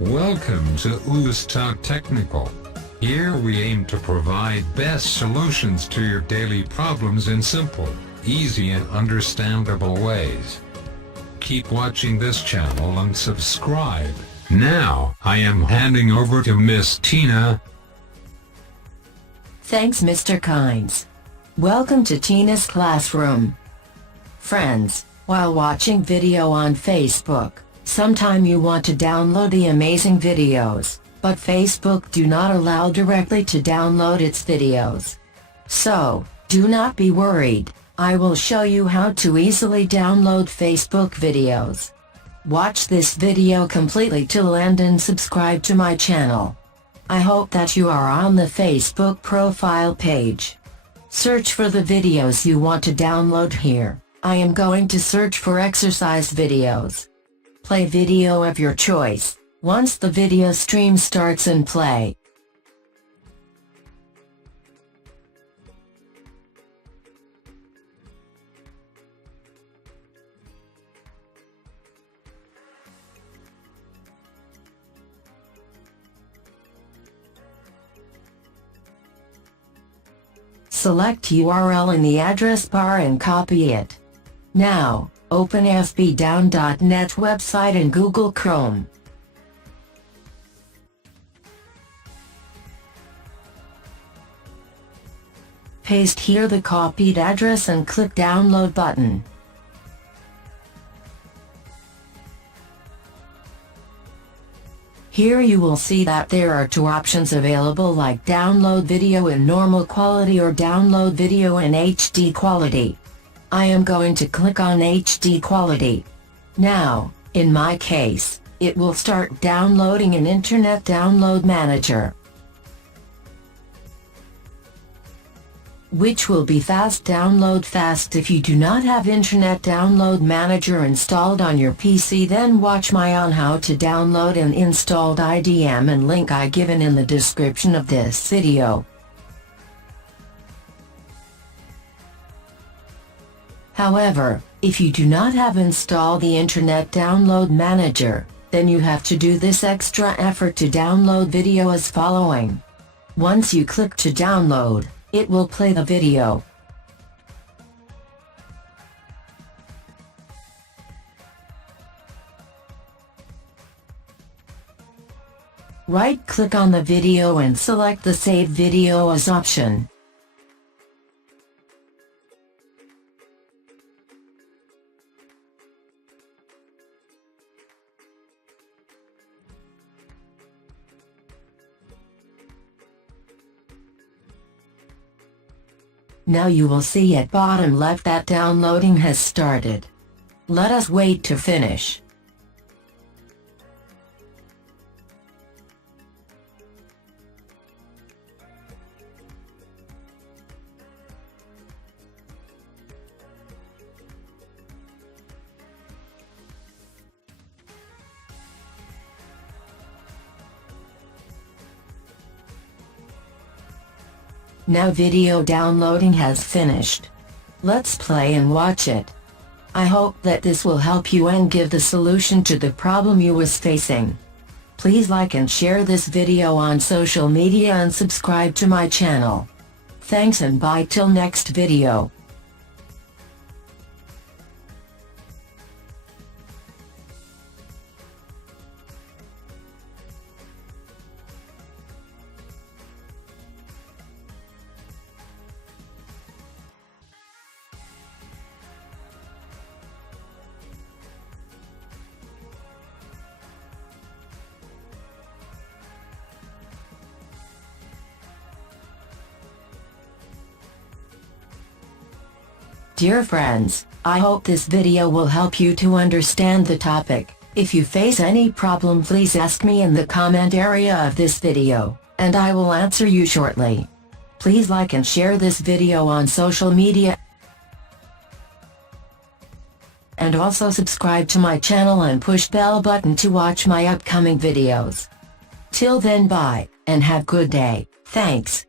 Welcome to Talk Technical. Here we aim to provide best solutions to your daily problems in simple, easy and understandable ways. Keep watching this channel and subscribe. Now, I am handing over to Miss Tina. Thanks, Mr. Kynes. Welcome to Tina's classroom. Friends, while watching video on Facebook, sometime you want to download the amazing videos, but Facebook do not allow directly to download its videos. So, do not be worried, I will show you how to easily download Facebook videos. Watch this video completely till end and subscribe to my channel. I hope that you are on the Facebook profile page. Search for the videos you want to download here. I am going to search for exercise videos. Play video of your choice, once the video stream starts and play. Select URL in the address bar and copy it. Now, open fbdown.net website in Google Chrome. Paste here the copied address and click Download button. Here you will see that there are two options available, like download video in normal quality or download video in HD quality. I am going to click on HD quality. Now, in my case, it will start downloading in Internet Download Manager, which will be fast. Download fast. If you do not have Internet Download Manager installed on your PC, then watch my on how to download and installed IDM and link I given in the description of this video. However, if you do not have installed the Internet Download Manager, then you have to do this extra effort to download video as following. Once you click to download, it will play the video. Right-click on the video and select the Save Video as option. Now you will see at bottom left that downloading has started. Let us wait to finish. Now video downloading has finished. Let's play and watch it. I hope that this will help you and give the solution to the problem you was facing. Please like and share this video on social media and subscribe to my channel. Thanks and bye till next video. Dear friends, I hope this video will help you to understand the topic. If you face any problem, please ask me in the comment area of this video, and I will answer you shortly. Please like and share this video on social media, and also subscribe to my channel and push bell button to watch my upcoming videos. Till then, bye, and have good day. Thanks.